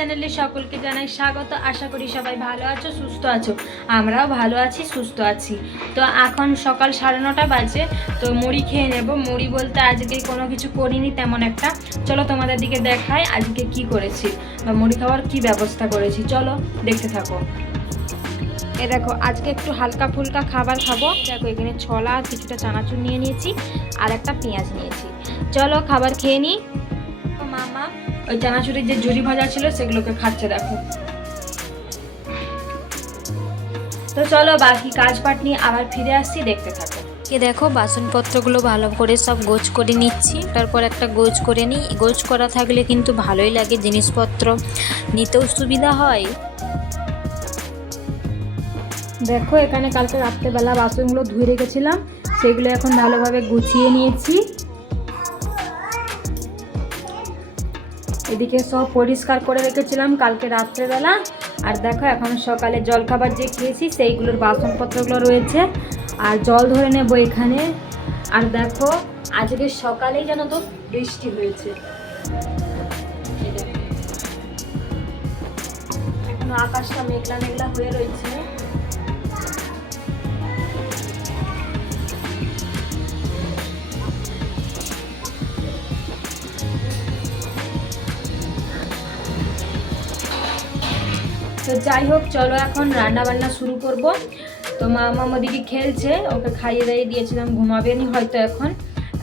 চ্যানেলে সকলকে জানাই স্বাগত। আশা করি সবাই ভালো আছো, সুস্থ আছো। আমরাও ভালো আছি, সুস্থ আছি। তো এখন সকাল 9:30 বাজে। তো মুড়ি খেয়ে নেব। মুড়ি বলতে আজকে কোনো কিছু করিনি তেমন একটা। চলো তোমাদের দিকে দেখাই আজকে কি করেছি বা মুড়ি খাওয়ার কি ব্যবস্থা করেছি। চলো দেখতে থাকো। এ দেখো আজকে একটু হালকা ফুলকা খাবার খাবো। দেখো এখানে ছোলা আর কিছুটা চানাচুর নিয়ে নিয়েছি আর একটা পেঁয়াজ নিয়েছি। চলো খাবার খেয়ে নিই। মামা ওই চানাচুরের যে ঝুরি ভাজা ছিল সেগুলোকে খাচ্ছে দেখো। তো চলো বাকি কাজ পাট নিয়ে আবার ফিরে আসছি, দেখতে থাকো। দেখো বাসনপত্রগুলো ভালো করে সব গোছ করে নিচ্ছি। তারপর একটা গোছ করে নিই। গোছ করা থাকলে কিন্তু ভালোই লাগে, জিনিসপত্র নিতেও সুবিধা হয়। দেখো এখানে কালকে রাত্রেবেলা বাসনগুলো ধুয়ে রেখেছিলাম, সেগুলো এখন ভালোভাবে গুছিয়ে নিয়েছি। এদিকে সব পরিষ্কার করে রেখেছিলাম কালকে রাত্রেবেলা। আর দেখো এখন সকালে জলখাবার যে খেয়েছি সেইগুলোর বাসনপত্রগুলো রয়েছে। আর জল ধরে নেবো এখানে। আর দেখো আজকে সকালেই যেন তো বৃষ্টি হয়েছে। এখন আকাশটা মেঘলা মেঘলা হয়ে রয়েছে। তো যাই হোক চলো এখন রান্না বান্না শুরু করব। তো মামা ওদিকে খেলছে, ওকে খাইয়ে দাইয়ে দিয়েছিলাম, ঘুমাবেনি হয়তো এখন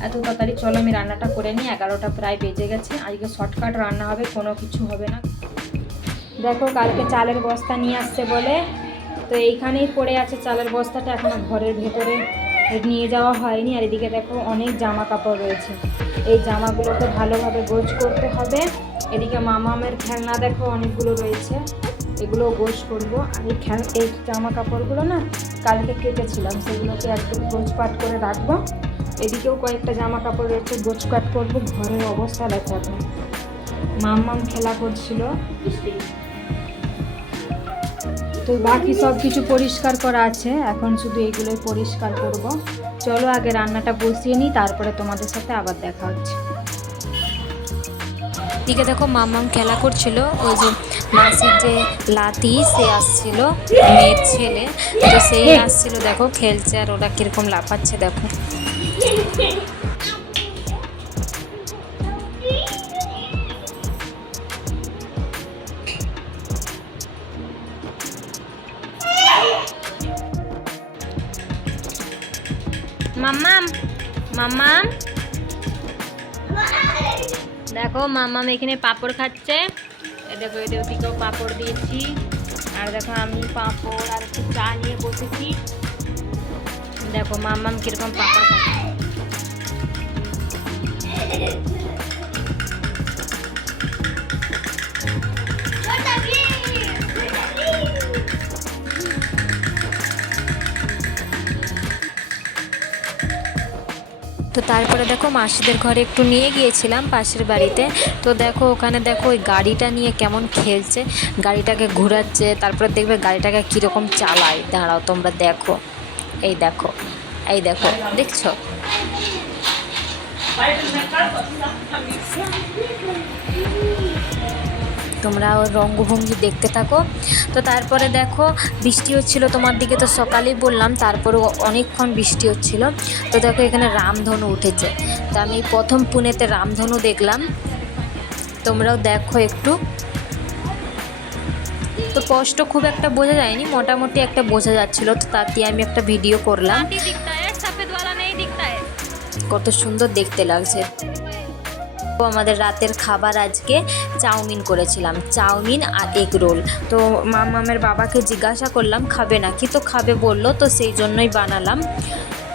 এত তাড়াতাড়ি। চলো আমি রান্নাটা করে নিই, 11টা প্রায় বেজে গেছে। আজকে শর্টকাট রান্না হবে, কোনো কিছু হবে না। দেখো কালকে চালের বস্তা নিয়ে আসছে বলে তো এইখানেই পড়ে আছে চালের বস্তাটা, এখনো ঘরের ভেতরে নিয়ে যাওয়া হয়নি। আর এদিকে দেখো অনেক জামা কাপড় রয়েছে, এই জামাগুলোকে ভালোভাবে গোছ করতে হবে। এদিকে মামামের খেলনা দেখো অনেকগুলো রয়েছে, এগুলো গোছ করবো। আর এই জামা কাপড়গুলো না কালকে কেটেছিলাম, সেগুলোকে একদম গোছপাট করে রাখবো। এদিকেও কয়েকটা জামা কাপড় রয়েছে, গোছপাট করবো। ঘরের অবস্থা দেখো এখন। মাম্মাম খেলা করছিল। তো বাকি সব কিছু পরিষ্কার করা আছে, এখন শুধু এইগুলোই পরিষ্কার করব। চলো আগে রান্নাটা বসিয়ে নিই, তারপরে তোমাদের সাথে আবার দেখা হচ্ছে। দিকে দেখো মাম্মাম খেলা করছিল, ওই যে মাসির যে লাতি সে আসছিল, মেয়ের ছেলে, তো সেই আসছিল দেখো খেলছে। আর ওরা কিরকম লাফাচ্ছে দেখো। মাম্মাম মাম্মাম দেখো মাম্মাম এখানে পাঁপড় খাচ্ছে। দেখো এদের ওদিকেও পাঁপড় দিয়েছি। আর দেখো আমি পাঁপড় আর একটু চা নিয়ে বসেছি। দেখো মাম্মাম কিরকম পাঁপড় খাচ্ছে। তো তারপরে দেখো মাসিদের ঘরে একটু নিয়ে গিয়েছিলাম পাশের বাড়িতে। তো দেখো ওখানে দেখো ওই গাড়িটা নিয়ে কেমন খেলছে, গাড়িটাকে ঘোরাচ্ছে, তারপরে দেখবে গাড়িটাকে কীরকম চালায়। দাঁড়াও তোমরা দেখো, এই দেখো, এই দেখো, দেখছো? তোমরা ওর রঙ্গভঙ্গি দেখতে থাকো। তো তারপরে দেখো বৃষ্টি হচ্ছিল তোমার দিকে, তো সকালেই বললাম, তারপরে অনেকক্ষণ বৃষ্টি হচ্ছিল। তো দেখো এখানে রামধনু উঠেছে। তো আমি প্রথম পুনেতে রামধনু দেখলাম, তোমরাও দেখো একটু। তো স্পষ্ট খুব একটা বোঝা যায়নি, মোটামুটি একটা বোঝা যাচ্ছিল, তো তাতে আমি একটা ভিডিও করলাম। কত সুন্দর দেখতে লাগছে। আমাদের রাতের খাবার আজকে চাউমিন করেছিলাম, চাউমিন আর এগ রোল। তো মামামের বাবাকে জিজ্ঞাসা করলাম খাবে নাকি, তো খাবে বললো, তো সেই জন্যই বানালাম।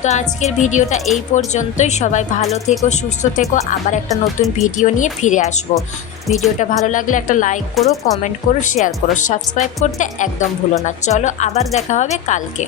তো আজকের ভিডিওটা এই পর্যন্তই। সবাই ভালো থেকো, সুস্থ থেকো। আবার একটা নতুন ভিডিও নিয়ে ফিরে আসবো। ভিডিওটা ভালো লাগলে একটা লাইক করো, কমেন্ট করো, শেয়ার করো, সাবস্ক্রাইব করতে একদম ভুলো না। চলো আবার দেখা হবে কালকে।